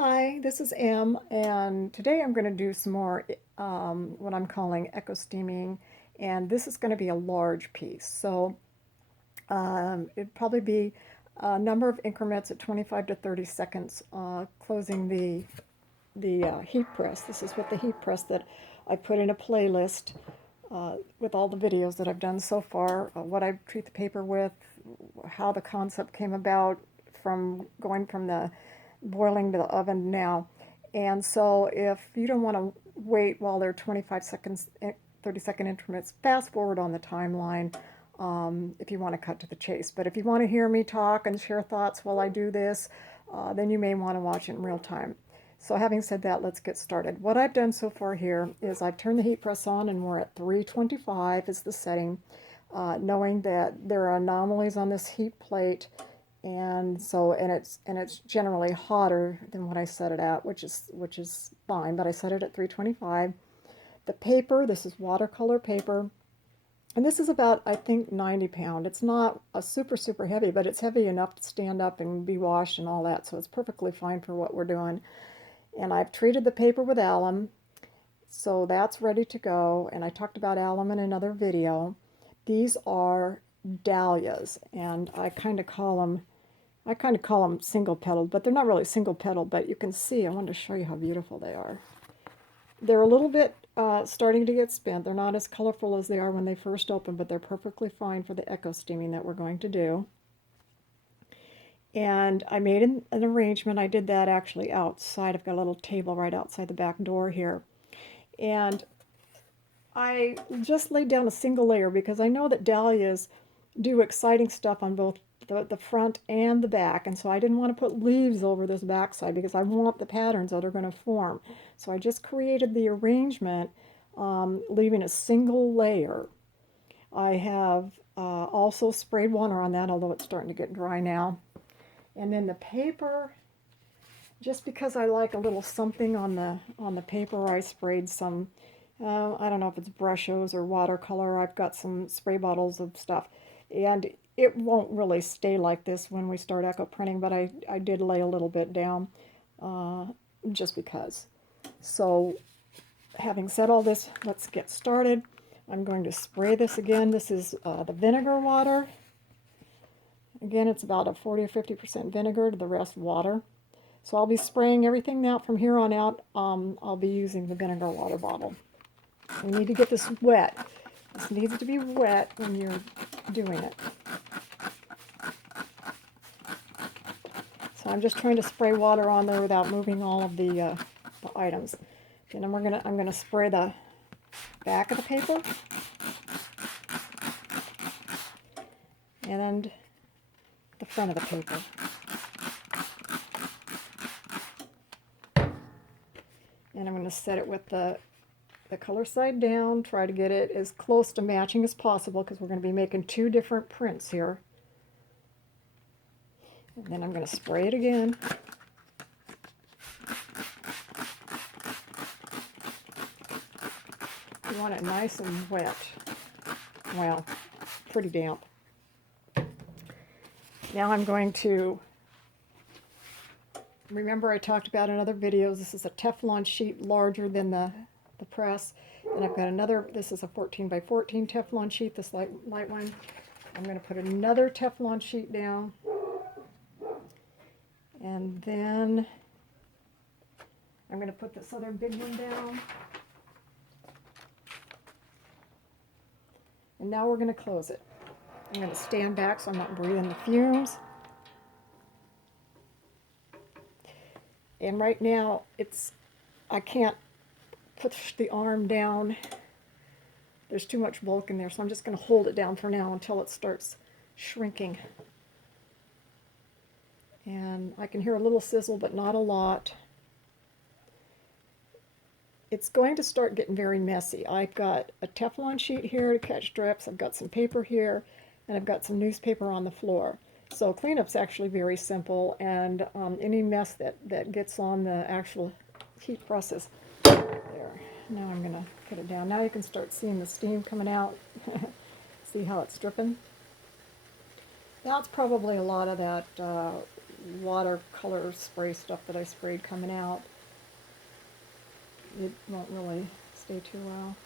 Hi, this is Em, and today I'm going to do some more what I'm calling echo steaming, and this is going to be a large piece. So it'd probably be a number of increments at 25 to 30 seconds, closing the heat press. This is with the heat press that I put in a playlist with all the videos that I've done so far, what I treat the paper with, how the concept came about from going from the boiling to the oven now. And so if you don't want to wait while they're 25 seconds, 30-second increments, fast forward on the timeline if you want to cut to the chase. But if you want to hear me talk and share thoughts while I do this, then you may want to watch it in real time. So having said that, let's get started. What I've done so far here is I've turned the heat press on and we're at 325 is the setting, knowing that there are anomalies on this heat plate, and so it's generally hotter than what I set it at, which is fine, but I set it at 325. The paper, this is watercolor paper, and this is about, I think, 90 pound. It's not a super heavy, but it's heavy enough to stand up and be washed and all that, so it's perfectly fine for what we're doing. And I've treated the paper with alum, so that's ready to go. And I talked about alum in another video. These are dahlias, and I kind of call them single petaled, but they're not really single petaled, but you can see, I wanted to show you how beautiful they are. They're a little bit starting to get spent. They're not as colorful as they are when they first open, but they're perfectly fine for the echo steaming that we're going to do. And I made an arrangement. I did that actually outside. I've got a little table right outside the back door here. And I just laid down a single layer because I know that dahlias do exciting stuff on both the front and the back. And so I didn't want to put leaves over this back side because I want the patterns that are going to form. So I just created the arrangement, leaving a single layer. I have also sprayed water on that, although it's starting to get dry now. And then the paper, just because I like a little something on the paper, I sprayed some, I don't know if it's Brushes or watercolor. I've got some spray bottles of stuff. And it won't really stay like this when we start echo printing, but I did lay a little bit down just because. So having said all this, let's get started. I'm going to spray this again. This is the vinegar water. Again, it's about a 40 or 50% vinegar to the rest water. So I'll be spraying everything out from here on out. I'll be using the vinegar water bottle. We need to get this wet. This needs to be wet when you're doing it. So I'm just trying to spray water on there without moving all of the items. And then I'm gonna spray the back of the paper and the front of the paper. And I'm going to set it with the color side down, try to get it as close to matching as possible because we're going to be making two different prints here. And then I'm going to spray it again. You want it nice and wet. Well, pretty damp. Now I'm going to, remember I talked about in other videos, this is a Teflon sheet larger than the press. And I've got another, this is a 14 by 14 Teflon sheet, this light one. I'm going to put another Teflon sheet down. And then I'm going to put this other big one down. And now we're going to close it. I'm going to stand back so I'm not breathing the fumes. And right now, I can't push the arm down. There's too much bulk in there, so I'm just going to hold it down for now until it starts shrinking. And I can hear a little sizzle, but not a lot. It's going to start getting very messy. I've got a Teflon sheet here to catch drips. I've got some paper here, and I've got some newspaper on the floor. So cleanup's actually very simple, and any mess that gets on the actual heat presses. There. Now I'm going to put it down. Now you can start seeing the steam coming out. See how it's dripping? That's probably a lot of that watercolor spray stuff that I sprayed coming out, it won't really stay too well.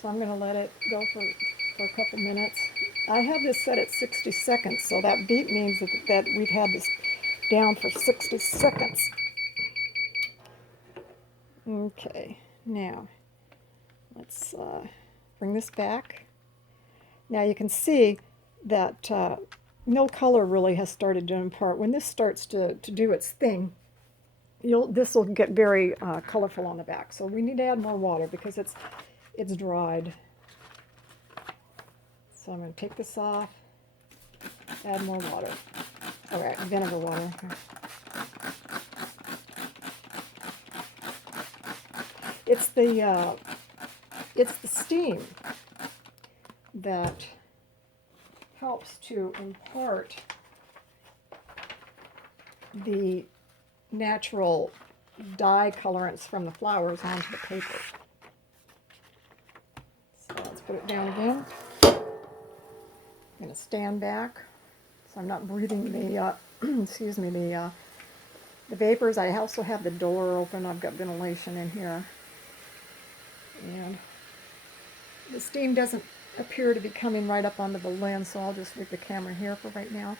So I'm going to let it go for a couple minutes. I have this set at 60 seconds, so that beep means that we've had this down for 60 seconds. Okay, now let's bring this back. Now you can see that no color really has started to impart. When this starts to do its thing, this will get very colorful on the back. So we need to add more water because it's dried. So I'm going to take this off, add more water. All right, vinegar water. It's the steam that helps to impart the natural dye colorants from the flowers onto the paper. So let's put it down again. I'm going to stand back so I'm not breathing the excuse me, the vapors. I also have the door open. I've got ventilation in here, and the steam doesn't appear to be coming right up onto the lens, so I'll just leave the camera here for right now.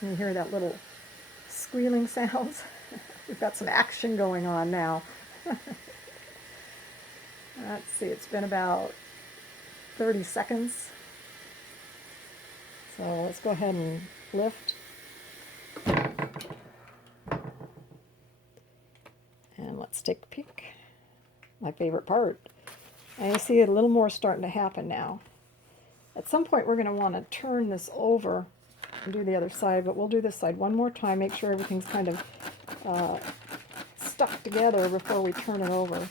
And you hear that little squealing sounds. We've got some action going on now. Let's see, it's been about 30 seconds. So let's go ahead and lift. And let's take a peek. My favorite part. And you see a little more starting to happen now. At some point we're going to want to turn this over and do the other side, but we'll do this side one more time, make sure everything's kind of stuck together before we turn it over.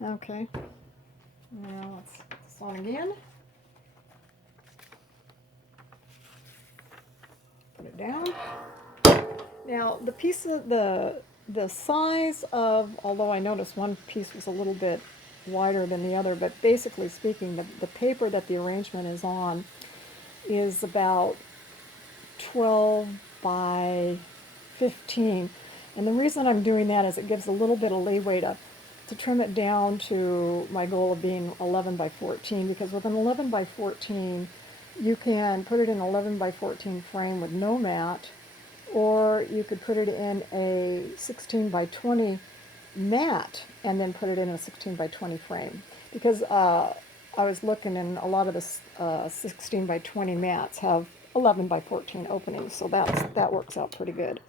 Okay, now let's put this on again. Put it down. Now the piece of the size of, although I noticed one piece was a little bit wider than the other, but basically speaking, the paper that the arrangement is on is about 12 by 15. And the reason I'm doing that is it gives a little bit of leeway to trim it down to my goal of being 11 by 14, because with an 11 by 14, you can put it in an 11 by 14 frame with no mat, or you could put it in a 16 by 20 mat and then put it in a 16 by 20 frame. Because I was looking, and a lot of the 16 by 20 mats have 11 by 14 openings, so that works out pretty good.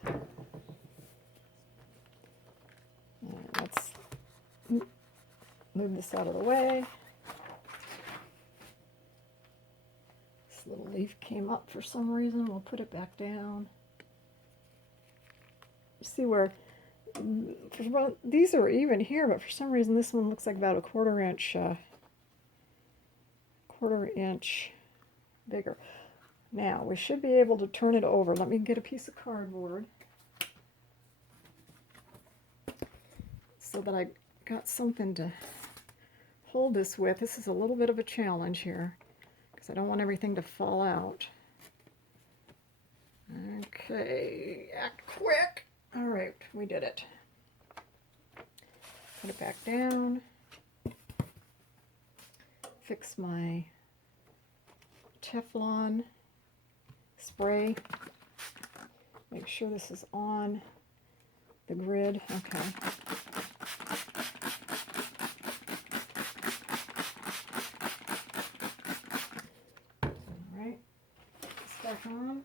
And let's move this out of the way. This little leaf came up for some reason. We'll put it back down. You see where these are even here, but for some reason this one looks like about a quarter inch bigger. Now we should be able to turn it over. Let me get a piece of cardboard so that I got something to hold this with. This is a little bit of a challenge here because I don't want everything to fall out. Okay, act quick. All right, we did it. Put it back down. Fix my Teflon spray. Make sure this is on the grid. Okay. All right. Put this back on.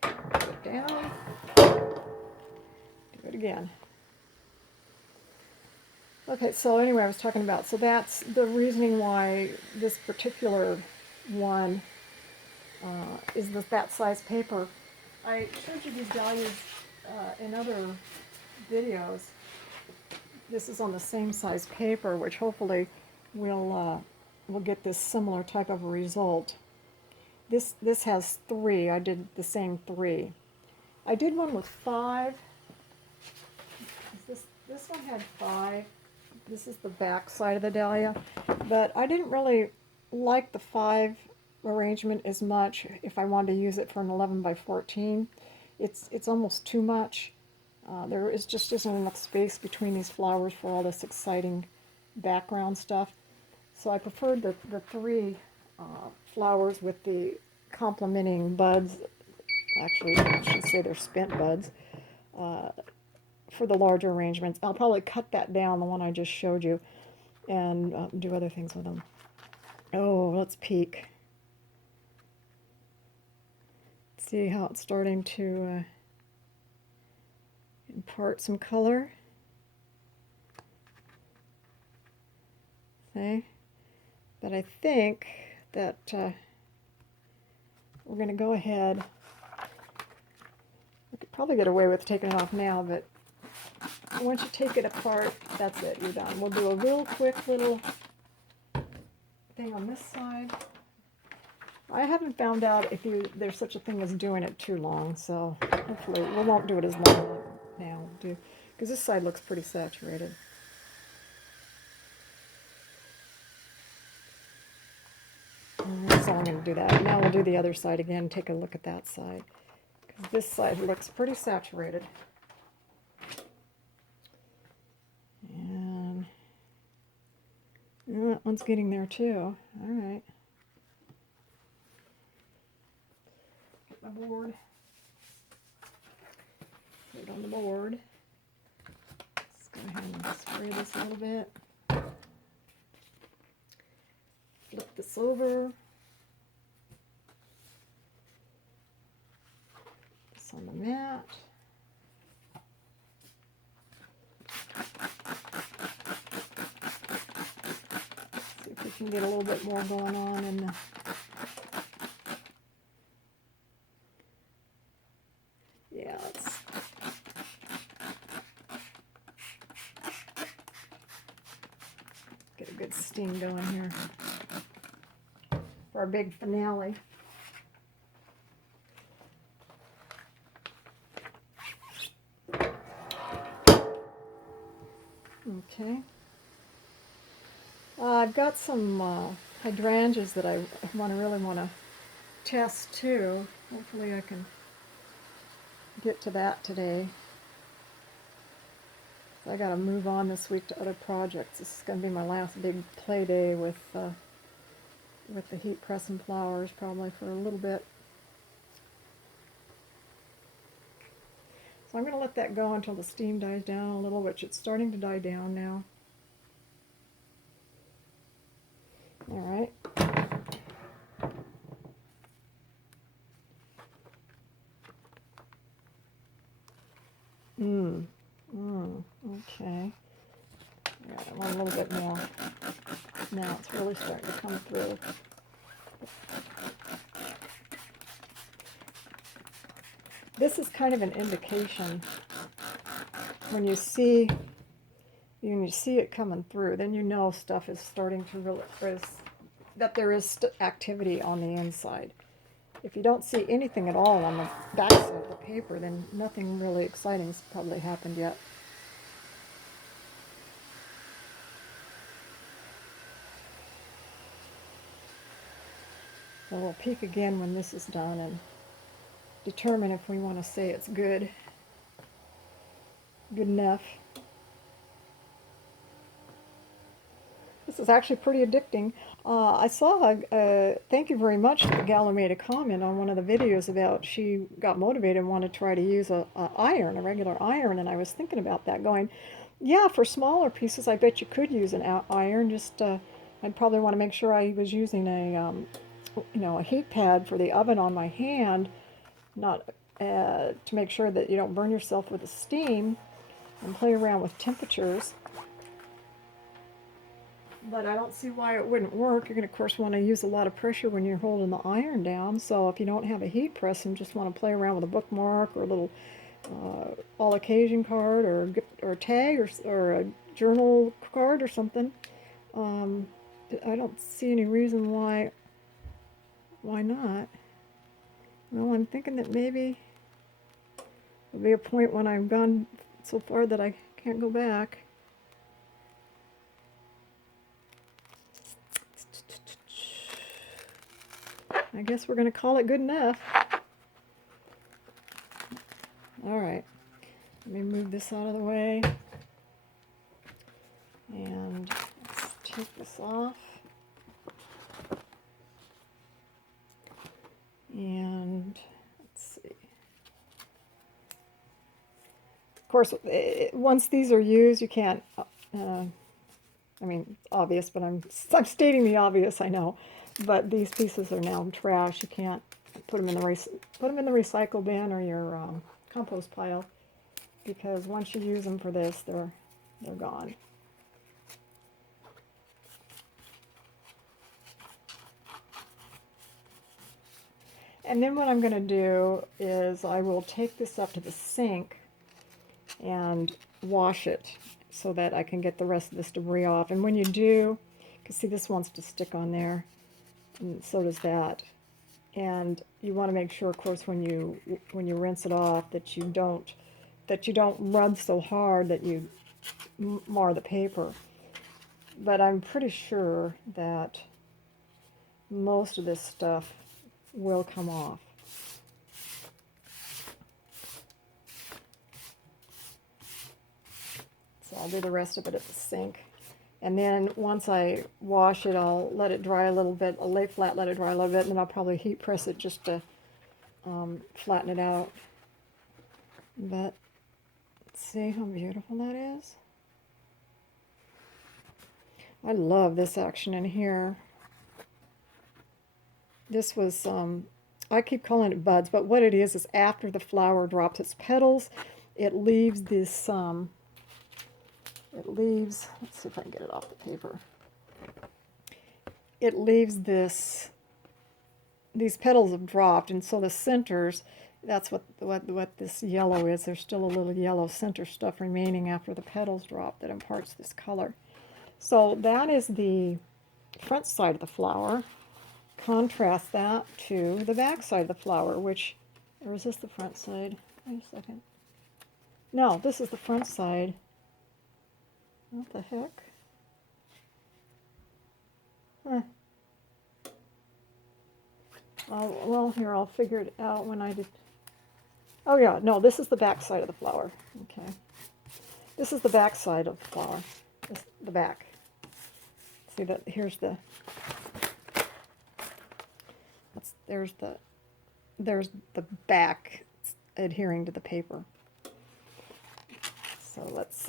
Put it down. Do it again. Okay, so anyway, I was talking about, so that's the reasoning why this particular one is that size paper. I showed you these dahlias in other videos. This is on the same size paper, which hopefully will get this similar type of a result. This has 3. I did the same 3. I did one with 5. This one had 5. This is the back side of the dahlia, but I didn't really like the 5 arrangement as much if I wanted to use it for an 11 by 14. It's almost too much. There just isn't enough space between these flowers for all this exciting background stuff. So I preferred the 3 flowers with the complementing buds. Actually, I should say they're spent buds. For the larger arrangements. I'll probably cut that down, the one I just showed you, and do other things with them. Oh, let's peek. See how it's starting to impart some color. See? But I think that we're going to go ahead. We could probably get away with taking it off now, but once you take it apart, that's it, you're done. We'll do a real quick little thing on this side. I haven't found out if there's such a thing as doing it too long, so hopefully we won't do it as long now, because this side looks pretty saturated. And that's all I'm going to do that. Now we'll do the other side again, take a look at that side, because this side looks pretty saturated. And that one's getting there too. All right. Get my board. Put it on the board. Let's go ahead and spray this a little bit. Flip this over. This on the mat. See if we can get a little bit more going on in the let's get a good steam going here for our big finale. Okay. I've got some hydrangeas that I really want to test too. Hopefully I can get to that today. I got to move on this week to other projects. This is going to be my last big play day with the heat press and flowers, probably for a little bit. So I'm going to let that go until the steam dies down a little, which it's starting to die down now. All right. Okay. Yeah, I want a little bit more. Now it's really starting to come through. This is kind of an indication when you see it coming through, then you know stuff is starting to that there is activity on the inside. If you don't see anything at all on the back side of the paper, then nothing really exciting has probably happened yet. So we'll peek again when this is done and determine if we want to say it's good enough. This is actually pretty addicting. I saw, thank you very much to the gal who made a comment on one of the videos about she got motivated and wanted to try to use a regular iron, and I was thinking about that, going, yeah, for smaller pieces I bet you could use an iron, just I'd probably want to make sure I was using a heat pad for the oven on my hand, not to make sure that you don't burn yourself with the steam, and play around with temperatures. But I don't see why it wouldn't work. You're going to, of course, want to use a lot of pressure when you're holding the iron down. So if you don't have a heat press and just want to play around with a bookmark or a little all occasion card or a tag or a journal card or something, I don't see any reason why not. Well, I'm thinking that maybe There'll be a point when I've gone so far that I can't go back. I guess we're going to call it good enough. All right, let me move this out of the way. And let's take this off. And let's see. Of course, once these are used, you can't, I mean, it's obvious, but I'm stating the obvious, I know. But these pieces are now trash. You can't put them in the recycle bin or your compost pile, because once you use them for this, they're gone. And then what I'm going to do is I will take this up to the sink and wash it so that I can get the rest of this debris off. And when you do, you can see this wants to stick on there, and so does that. And you want to make sure, of course, when you rinse it off, that you don't rub so hard that you mar the paper. But I'm pretty sure that most of this stuff will come off. So I'll do the rest of it at the sink. And then once I wash it, I'll let it dry a little bit. I'll lay flat, let it dry a little bit, and then I'll probably heat press it just to flatten it out. But let's see how beautiful that is. I love this action in here. This was, I keep calling it buds, but what it is after the flower drops its petals, it leaves this, let's see if I can get it off the paper. It leaves these petals have dropped, and so the centers, that's what this yellow is. There's still a little yellow center stuff remaining after the petals drop that imparts this color. So that is the front side of the flower. Contrast that to the back side of the flower, which, or is this the front side? Wait a second. No, this is the front side. What the heck? Huh. Well, here, I'll figure it out when I did. Oh yeah, no, this is the back side of the flower. Okay. This is the back side of the flower. The back. See that? Here's the. There's the back adhering to the paper. So let's.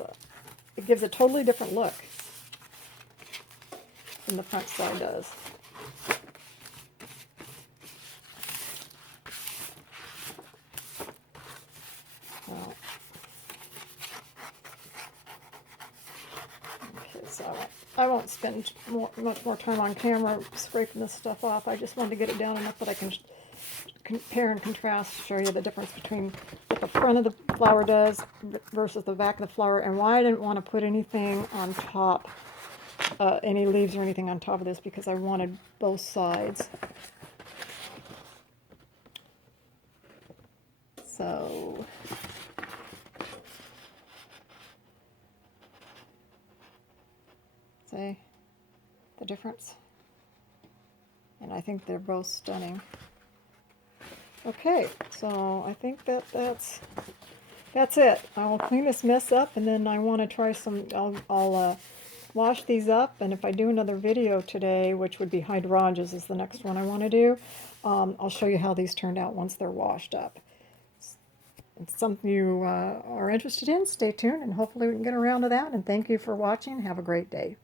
It gives a totally different look than the front side does. Well, okay, so I won't spend much more time on camera scraping this stuff off. I just wanted to get it down enough that I can compare and contrast, show you the difference between what the front of the flower does versus the back of the flower, and why I didn't want to put anything on top, any leaves or anything on top of this, because I wanted both sides. So see the difference? And I think they're both stunning. Okay, so I think that's it. I will clean this mess up, and then I want to try some, I'll wash these up, and if I do another video today, which would be hydrangeas is the next one I want to do, I'll show you how these turned out once they're washed up. If it's something you are interested in, stay tuned, and hopefully we can get around to that, and thank you for watching. Have a great day.